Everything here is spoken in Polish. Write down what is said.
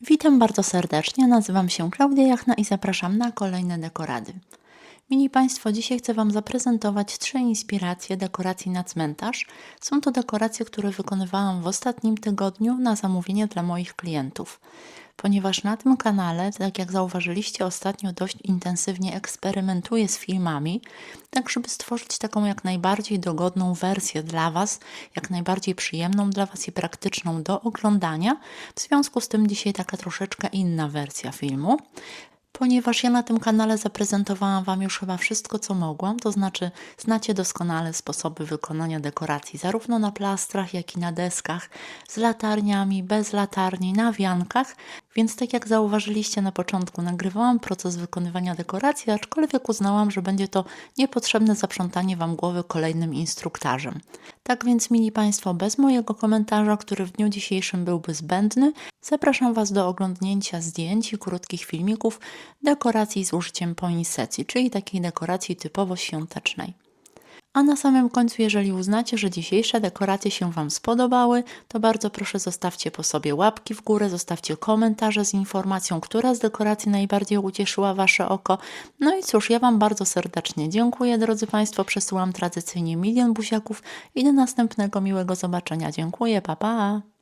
Witam bardzo serdecznie, nazywam się Klaudia Jachna i zapraszam na kolejne dekorady. Mili Państwo, dzisiaj chcę Wam zaprezentować 3 inspiracje dekoracji na cmentarz. Są to dekoracje, które wykonywałam w ostatnim tygodniu na zamówienie dla moich klientów. Ponieważ na tym kanale, tak jak zauważyliście, ostatnio dość intensywnie eksperymentuję z filmami, tak żeby stworzyć taką jak najbardziej dogodną wersję dla Was, jak najbardziej przyjemną dla Was i praktyczną do oglądania. W związku z tym dzisiaj taka troszeczkę inna wersja filmu. Ponieważ ja na tym kanale zaprezentowałam Wam już chyba wszystko, co mogłam, to znaczy znacie doskonale sposoby wykonania dekoracji, zarówno na plastrach, jak i na deskach, z latarniami, bez latarni, na wiankach, więc tak jak zauważyliście na początku, nagrywałam proces wykonywania dekoracji, aczkolwiek uznałam, że będzie to niepotrzebne zaprzątanie Wam głowy kolejnym instruktarzem. Tak więc, mili Państwo, bez mojego komentarza, który w dniu dzisiejszym byłby zbędny, zapraszam Was do oglądnięcia zdjęć i krótkich filmików dekoracji z użyciem poinseccji, czyli takiej dekoracji typowo świątecznej. A na samym końcu, jeżeli uznacie, że dzisiejsze dekoracje się Wam spodobały, to bardzo proszę zostawcie po sobie łapki w górę, zostawcie komentarze z informacją, która z dekoracji najbardziej ucieszyła Wasze oko. No i cóż, ja Wam bardzo serdecznie dziękuję, drodzy Państwo, przesyłam tradycyjnie 1 000 000 buziaków i do następnego miłego zobaczenia. Dziękuję, pa pa!